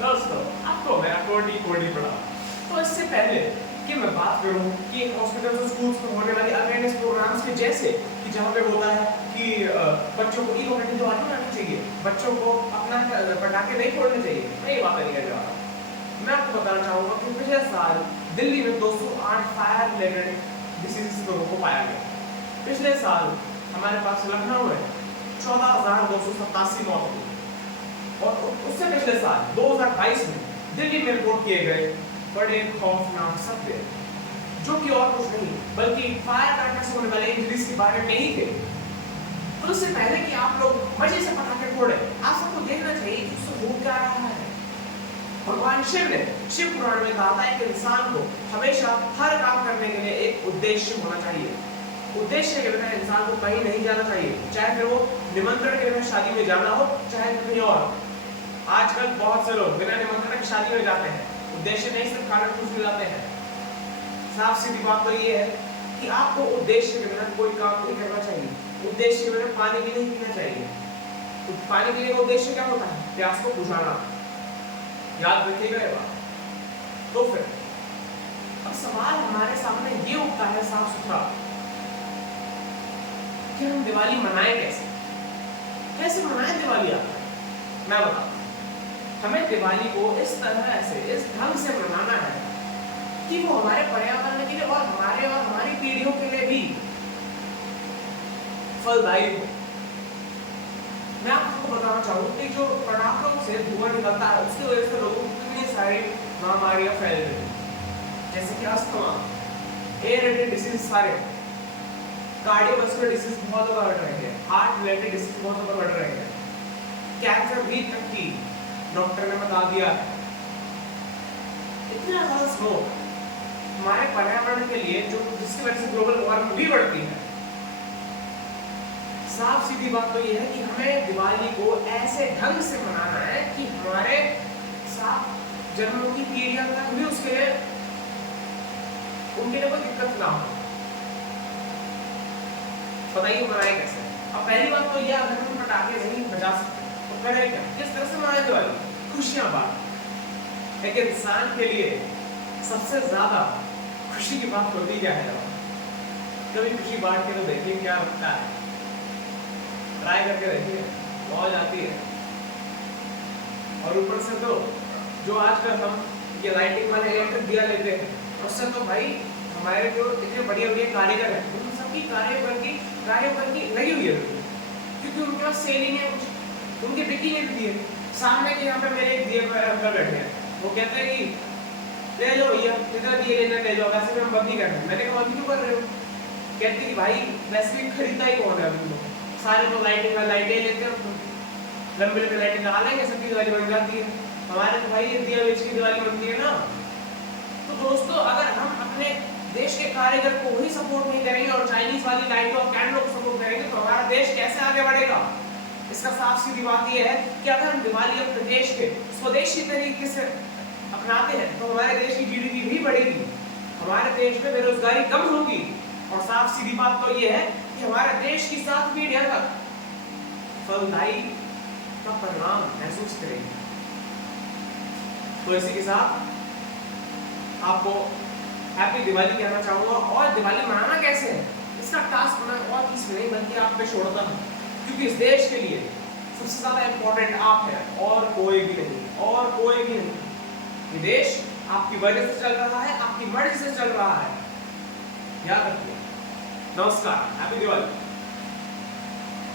दोस्तों, आपको मेरा कोडी कोडी पढ़ा। तो इससे पहले कि मैं बात करूं कि हॉस्पिटल्स और स्कूल्स में होने वाली अवेयरनेस प्रोग्राम्स के जैसे कि जहां पे होता है कि बच्चों को इको फ्रेंडली जो आदत आनी चाहिए, बच्चों को अपना पटाखे नहीं फोड़ने चाहिए, मैं ये बात नहीं कर रहा। मैं आपको बताना चाहूंगा कि पिछले साल दिल्ली में 208 फायर रिलेटेड डिसीजेस को पाया गया। पिछले साल हमारे पास लखनऊ में 14,287 मौत हुई और उससे पिछले साल 2022 में दिल्ली में रिपोर्ट किए गए बड़े खौफनाक सत्य, जो कि और कुछ नहीं बल्कि फायर क्रैकर से होने वाले इंजरीज के बारे में ही थे। तो उससे पहले कि आप लोग मजे से पटाखे फोड़े, आप सबको देखना चाहिए कि उससे हो क्या रहा है। भगवान शिव ने शिव पुराण में कहा था कि इंसान को हमेशा हर काम करने के लिए एक उद्देश्य होना चाहिए। उद्देश्य के बिना इंसान को कहीं नहीं जाना चाहिए, चाहे फिर वो निमंत्रण के बिना शादी में जाना हो, चाहे कहीं और। आजकल बहुत से लोग बिना निमंत्रण के शादी में जाते हैं, उद्देश्य नहीं सिर्फ खाना खुश जाते हैं। साफ सीधी बात तो ये है कि आपको उद्देश्य के बिना कोई काम नहीं करना चाहिए। उद्देश्य के बिना पानी भी नहीं पीना चाहिए। तो पानी पीने का उद्देश्य क्या होता है? प्यास को बुझाना। याद रखिएगा ये बात। तो फिर अब सवाल हमारे सामने ये उठता है साफ सुथरा कि हम दिवाली मनाएं कैसे? कैसे मनाएं दिवाली? आप मैं बताता हूं। हमें दिवाली को इस तरह से, इस ढंग से मनाना है कि वो हमारे पर्यावरण के लिए और हमारी पीढ़ियों के लिए भी फलदायी हो। मैं आपको बताना चाहूँ कि जो पटाखों से धुआं निकलता है उसकी वजह से लोगों को कितनी सारी महामारियां फैल रही हैं, जैसे कि अस्थमा, एयर रिलेटेड डिसीज, सारे कार्डियोवैस्कुलर डिसीज बहुत बढ़ रहे हैं, हार्ट रिलेटेड डिसीज बहुत बढ़ रहे हैं, कैंसर भी तक की डॉक्टर ने बता दिया। इतना ज्यादा स्मोक हमारे पर्यावरण के लिए, जो जिसकी वजह से ग्लोबल वार्मिंग भी बढ़ती है। साफ सीधी बात तो यह है कि हमें दिवाली को ऐसे ढंग से मनाना है कि हमारे साथ जन्मों की पीढ़ियां तक भी उसके लिए, उनके लिए कोई दिक्कत ना हो। बताइए मनाए कैसे? अब पहली बात तो यह, अगर हम पटाखे नहीं बजा सकते तो करें क्या? किस तरह से मनाए दिवाली? खुशियां बांट। एक इंसान के लिए सबसे ज्यादा खुशी की बात होती क्या है? कभी खुशी बांट के तो देखिए क्या लगता है। ट्राई करके देखिए, मौज आती है। और ऊपर से तो जो आजकल हम ये लाइटिंग वाले इलेक्ट्रिक दिया लेते हैं, उससे तो भाई हमारे जो इतने बढ़िया बढ़िया कारीगर हैं, उन सबकी कार्य पर की लगी हुई है, क्योंकि उनके पास सेलिंग है, कुछ उनके बिकी नहीं होती है। सामने के यहाँ पे मेरे एक दिए अंकल बैठे हैं, वो कहते हैं कि ले लो भैया, जितना दिए लेना ले जाओ, वैसे भी हम बंद नहीं कर रहे। मैंने कहा बंद क्यों कर रहे हो? कहते कि भाई वैसे भी खरीदता ही कौन है अभी, सारे तो लाइटिंग में लाइटें लेते हैं, लंबे लंबे लाइटें लगा लेंगे, सबकी दिवाली बन जाती है। हमारे तो भाई ये दिया बेच की दिवाली बनती है ना। तो दोस्तों, अगर हम अपने देश के कारीगर को ही सपोर्ट नहीं करेंगे और चाइनीज वाली लाइटों और कैंडलों को सपोर्ट करेंगे तो हमारा देश कैसे आगे बढ़ेगा? इसका साफ सीधी बात यह है कि अगर हम दिवाली अपने देश के स्वदेशी तरीके से अपनाते हैं तो हमारे देश की जीडीपी भी बढ़ेगी, हमारे देश में बेरोजगारी कम होगी और साफ सीधी बात तो यह है कि हमारे देश की 7 पीढ़ियां तक फलदायी का परिणाम महसूस करेगी। तो इसी के साथ आपको हैप्पी दिवाली कहना चाहूंगा। और दिवाली मनाना कैसे है, इसका टास्क मैं और किसी नहीं बल्कि आप पे छोड़ता हूं, क्योंकि इस देश के लिए सबसे ज्यादा इंपॉर्टेंट आप हैं और कोई भी नहीं, और कोई भी नहीं। ये देश आपकी वजह से चल रहा है, आपकी मर्जी से चल रहा है, याद रखिए। नमस्कार, हैप्पी दिवाली।